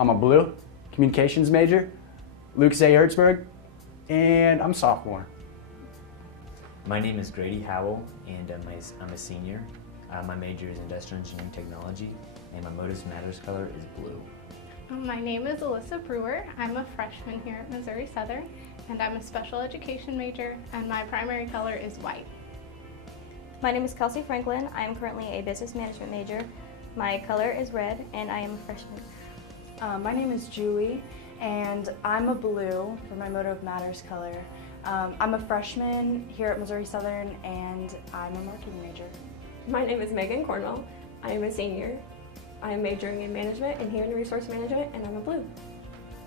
I'm a blue communications major, Lucas A. Hertzberg, and I'm sophomore. My name is Grady Howell, and I'm a senior. My major is Industrial Engineering Technology, and my Motives Matters color is blue. My name is Alyssa Brewer. I'm a freshman here at Missouri Southern, and I'm a special education major, and my primary color is white. My name is Kelsey Franklin. I am currently a business management major. My color is red, and I am a freshman. My name is Julie, and I'm a blue for my Motive Matters color. I'm a freshman here at Missouri Southern, and I'm a marketing major. My name is Megan Cornwell. I am a senior. I am majoring in management and human resource management, and I'm a blue.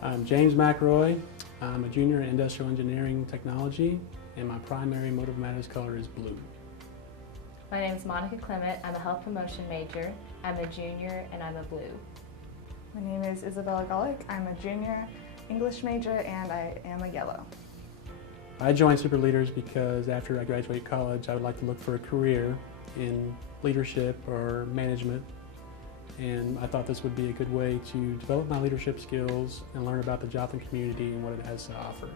I'm James McRoy. I'm a junior in industrial engineering technology, and my primary Motive Matters color is blue. My name is Monica Clement. I'm a health promotion major. I'm a junior, and I'm a blue. My name is Isabella Golick. I'm a junior English major, and I am a yellow. I joined Super Leaders because after I graduate college, I would like to look for a career in leadership or management, and I thought this would be a good way to develop my leadership skills and learn about the Joplin community and what it has to offer.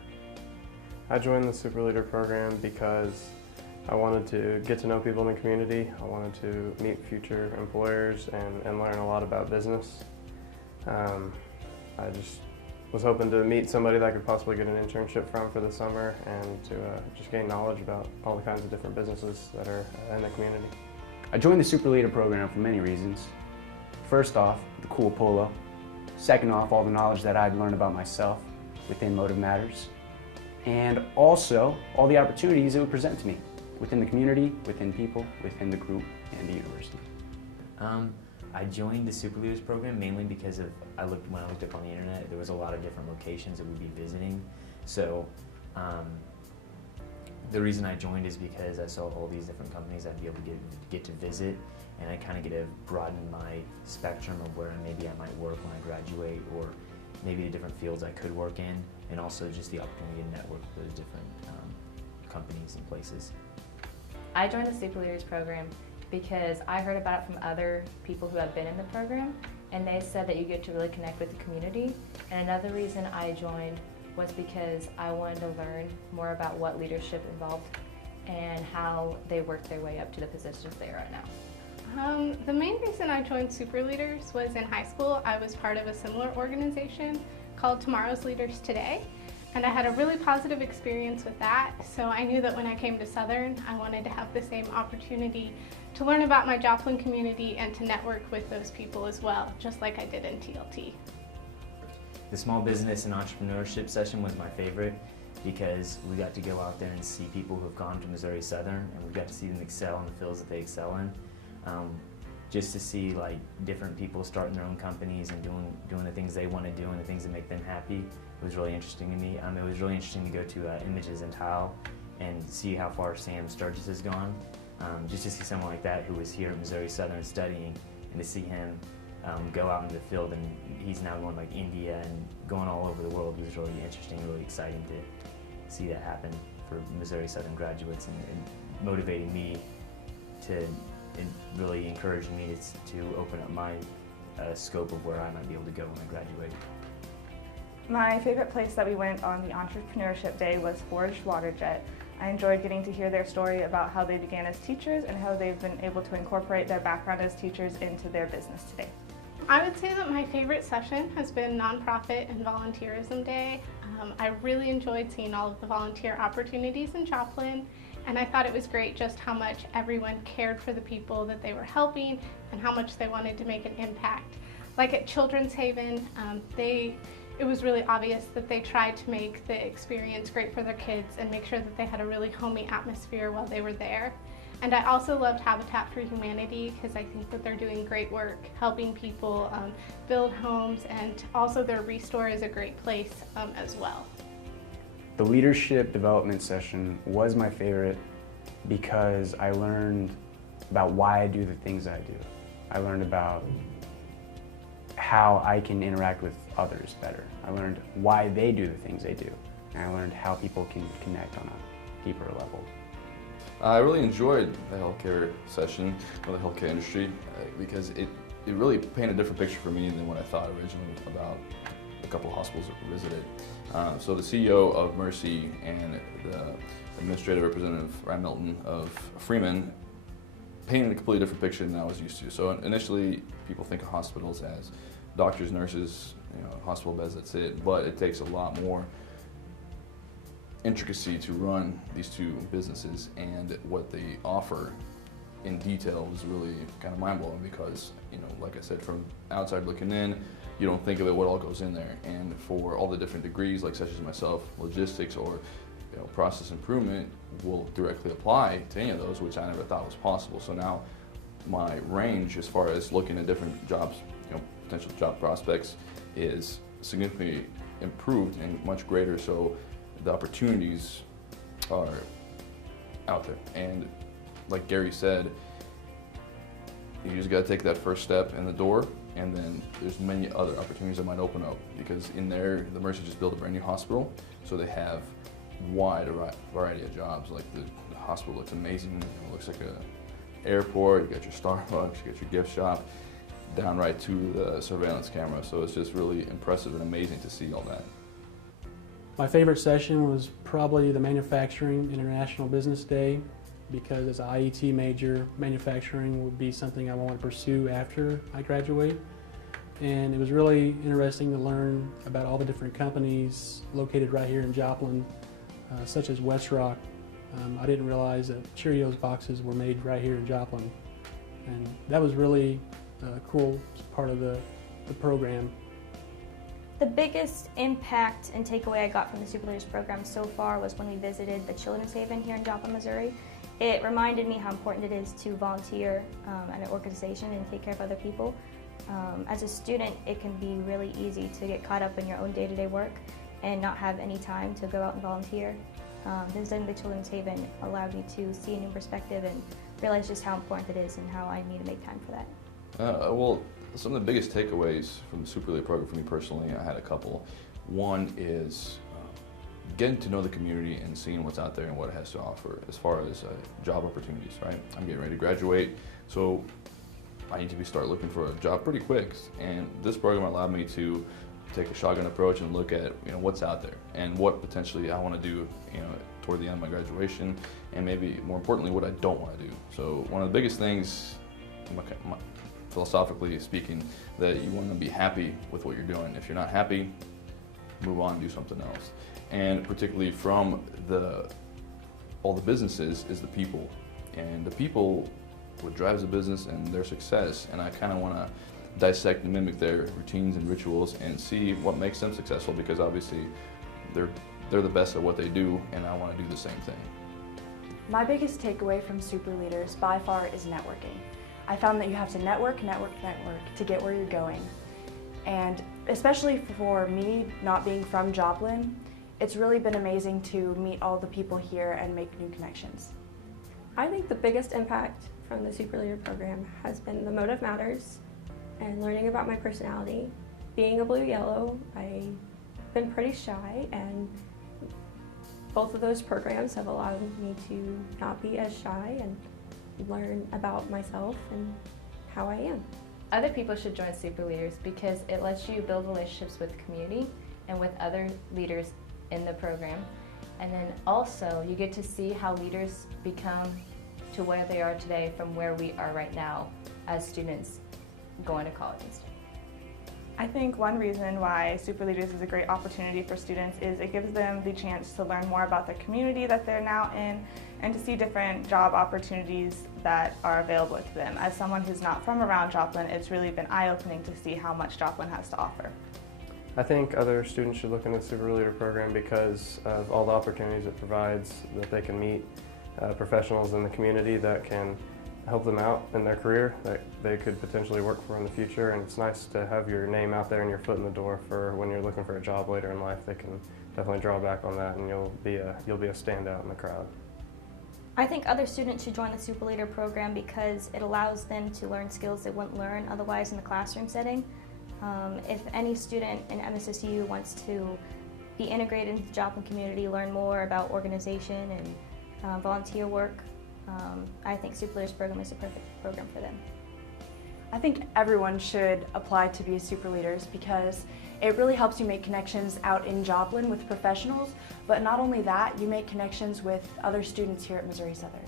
I joined the Super Leader program because I wanted to get to know people in the community. I wanted to meet future employers and learn a lot about business. I just was hoping to meet somebody that I could possibly get an internship from for the summer and to just gain knowledge about all the kinds of different businesses that are in the community. I joined the Super Leader program for many reasons. First off, the cool polo. Second off, all the knowledge that I'd learned about myself within Motive Matters. And also, all the opportunities it would present to me within the community, within people, within the group, and the university. I joined the Super Leaders program mainly because when I looked up on the internet, there was a lot of different locations that we'd be visiting. So the reason I joined is because I saw all these different companies I'd be able to get to visit, and I kind of get to broaden my spectrum of where maybe I might work when I graduate, or maybe the different fields I could work in, and also just the opportunity to network with those different companies and places. I joined the Super Leaders program because I heard about it from other people who have been in the program, and they said that you get to really connect with the community. And another reason I joined was because I wanted to learn more about what leadership involved and how they work their way up to the positions they are at now. The main reason I joined Super Leaders was in high school. I was part of a similar organization called Tomorrow's Leaders Today, and I had a really positive experience with that. So I knew that when I came to Southern, I wanted to have the same opportunity to learn about my Joplin community and to network with those people as well, just like I did in TLT. The small business and entrepreneurship session was my favorite because we got to go out there and see people who have gone to Missouri Southern, and we got to see them excel in the fields that they excel in. Just to see like different people starting their own companies and doing the things they want to do and the things that make them happy was really interesting to me. It was really interesting to go to Images and Tile and see how far Sam Sturgis has gone. Just to see someone like that who was here at Missouri Southern studying, and to see him go out into the field, and he's now going like India and going all over the world was really interesting, really exciting to see that happen for Missouri Southern graduates, and motivating me and really encouraging me to open up my scope of where I might be able to go when I graduate. My favorite place that we went on the entrepreneurship day was Forged Waterjet. I enjoyed getting to hear their story about how they began as teachers and how they've been able to incorporate their background as teachers into their business today. I would say that my favorite session has been Nonprofit and Volunteerism Day. I really enjoyed seeing all of the volunteer opportunities in Joplin, and I thought it was great just how much everyone cared for the people that they were helping and how much they wanted to make an impact. Like at Children's Haven, it was really obvious that they tried to make the experience great for their kids and make sure that they had a really homey atmosphere while they were there. And I also loved Habitat for Humanity because I think that they're doing great work helping people build homes, and also their Restore is a great place as well. The leadership development session was my favorite because I learned about why I do the things I do. I learned about how I can interact with others better. I learned why they do the things they do. And I learned how people can connect on a deeper level. I really enjoyed the healthcare session, or the healthcare industry, because it it really painted a different picture for me than what I thought originally about a couple of hospitals that we visited. So the CEO of Mercy and the administrative representative, Ryan Milton of Freeman, painted a completely different picture than I was used to. So initially, people think of hospitals as doctors, nurses, hospital beds, that's it. But it takes a lot more intricacy to run these two businesses, and what they offer in detail is really kind of mind-blowing because, like I said, from outside looking in, you don't think of it what all goes in there. And for all the different degrees, like such as myself, logistics or process improvement will directly apply to any of those, which I never thought was possible. So now my range as far as looking at different jobs, potential job prospects, is significantly improved and much greater. So the opportunities are out there. And like Gary said, you just got to take that first step in the door, and then there's many other opportunities that might open up, because in there, the Mercy just built a brand new hospital, so they have wide variety of jobs. Like the hospital looks amazing. It looks like a airport. You got your Starbucks, you got your gift shop, down right to the surveillance camera. So it's just really impressive and amazing to see all that. My favorite session was probably the Manufacturing International Business Day, because as an IET major, manufacturing would be something I want to pursue after I graduate. And it was really interesting to learn about all the different companies located right here in Joplin, such as Westrock. I didn't realize that Cheerios boxes were made right here in Joplin. And that was really a cool part of the program. The biggest impact and takeaway I got from the Super Leaders program so far was when we visited the Children's Haven here in Joplin, Missouri. It reminded me how important it is to volunteer at an organization and take care of other people. As a student, it can be really easy to get caught up in your own day-to-day work and not have any time to go out and volunteer. Visiting the Children's Haven allowed me to see a new perspective and realize just how important it is and how I need to make time for that. Well, some of the biggest takeaways from the Super Leader program for me personally, I had a couple. One is getting to know the community and seeing what's out there and what it has to offer as far as job opportunities, right? I'm getting ready to graduate, so I need to start looking for a job pretty quick. And this program allowed me to take a shotgun approach and look at what's out there and what potentially I want to do toward the end of my graduation, and maybe more importantly what I don't want to do. So one of the biggest things, philosophically speaking, that you want to be happy with what you're doing. If you're not happy, move on and do something else. And particularly from all the businesses is the people, and the people what drives the business and their success. And I kind of want to dissect and mimic their routines and rituals and see what makes them successful, because obviously they're the best at what they do, and I want to do the same thing. My biggest takeaway from Super Leaders by far is networking. I found that you have to network to get where you're going. And especially for me, not being from Joplin, it's really been amazing to meet all the people here and make new connections. I think the biggest impact from the Super Leader program has been the Motive Matters and learning about my personality. Being a blue-yellow, I've been pretty shy, and both of those programs have allowed me to not be as shy and learn about myself and how I am. Other people should join Super Leaders because it lets you build relationships with the community and with other leaders in the program. And then also you get to see how leaders become to where they are today from where we are right now as students going to college and stuff. I think one reason why Super Leaders is a great opportunity for students is it gives them the chance to learn more about the community that they're now in and to see different job opportunities that are available to them. As someone who's not from around Joplin, it's really been eye-opening to see how much Joplin has to offer. I think other students should look into the Super Leader program because of all the opportunities it provides, that they can meet professionals in the community that can help them out in their career, that they could potentially work for in the future. And it's nice to have your name out there and your foot in the door for when you're looking for a job later in life. They can definitely draw back on that, and you'll be a standout in the crowd. I think other students should join the Super Leader program because it allows them to learn skills they wouldn't learn otherwise in the classroom setting. If any student in MSSU wants to be integrated into the Joplin community, learn more about organization and volunteer work, I think Super Leaders program is the perfect program for them. I I think everyone should apply to be a Super Leaders because it really helps you make connections out in Joplin with professionals, but not only that, you make connections with other students here at Missouri Southern.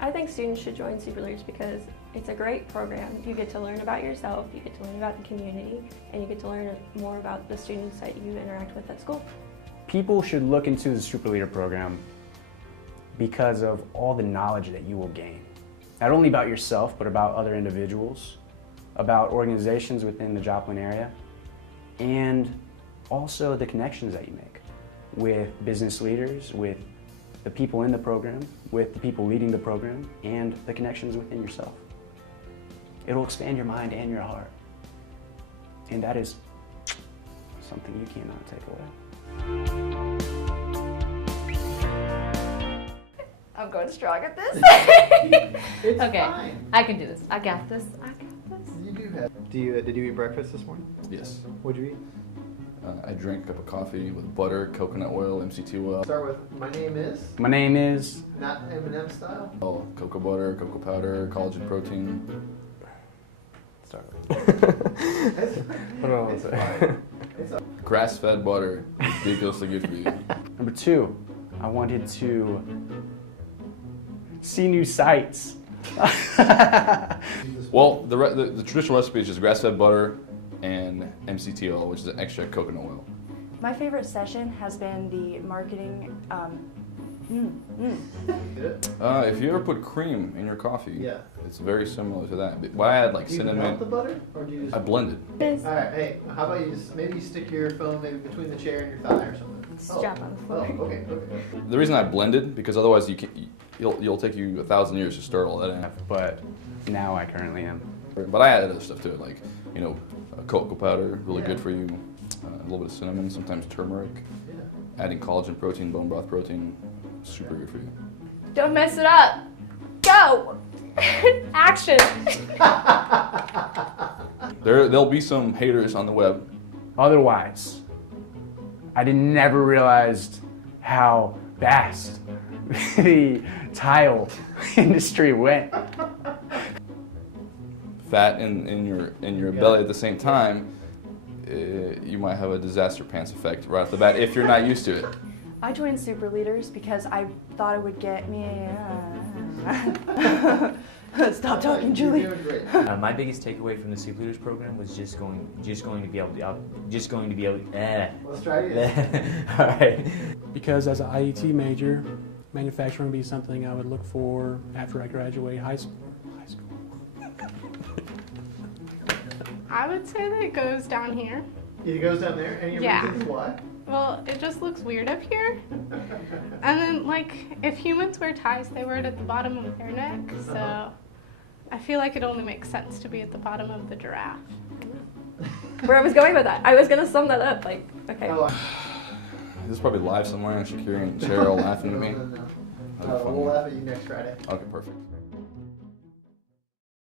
I think students should join Super Leaders because it's a great program. You get to learn about yourself, you get to learn about the community, and you get to learn more about the students that you interact with at school. People should look into the Super Leader program because of all the knowledge that you will gain. Not only about yourself, but about other individuals, about organizations within the Joplin area, and also the connections that you make with business leaders, with the people in the program, with the people leading the program, and the connections within yourself. It'll expand your mind and your heart. And that is something you cannot take away. I'm going strong at this. It's Okay, fine. I can do this. I got this. I got this. You do have. Did you eat breakfast this morning? Yes. What'd you eat? I drank a cup of coffee with butter, coconut oil, MCT oil, Start with my name is. My name is... Not M&M style. cocoa butter, cocoa powder, collagen protein. Start. It's, What do I want it's to say? fine. It's a, Grass-fed butter, ridiculously good for you. Number 2, I wanted to see new sights. Well, the traditional recipe is just grass-fed butter and MCT oil, which is an extra coconut oil. My favorite session has been the marketing. If you ever put cream in your coffee, Yeah. it's very similar to that. But I add like do you melt the cinnamon. butter, or do you just? I blend it. All right. Hey, how about you just maybe you stick your phone maybe between the chair and your thigh or something. It's drop on the floor. Oh, okay. The reason I blend it because otherwise you'll take you 1,000 years to stir all that in. But now I currently am. But I add other stuff to it, like cocoa powder, really Yeah. good for you. A little bit of cinnamon, sometimes turmeric. Yeah. Adding collagen protein, bone broth protein, super good for you. Don't mess it up. Go. Action. There'll be some haters on the web. Otherwise, I never realized how fast the tile industry went. Fat in your belly at the same time, you might have a disaster pants effect right off the bat if you're not used to it. I joined Super Leaders because I thought it would get me. Stop talking, Julie. You're doing great. My biggest takeaway from the Super Leaders program was just going to be able to. Let's try it again. All right. Because as an IET major, manufacturing would be something I would look for after I graduate high school. I would say that it goes down here. It goes down there, and your Yeah. reasons why? Well, it just looks weird up here. And then, like, if humans wear ties, they wear it at the bottom of their neck. So I feel like it only makes sense to be at the bottom of the giraffe. Where I was going with that, I was gonna sum that up. Like, okay. Oh, This is probably live somewhere, and Shakira and Cheryl laughing at me. no. That'd be We'll funny. laugh at you next Friday. Okay, perfect.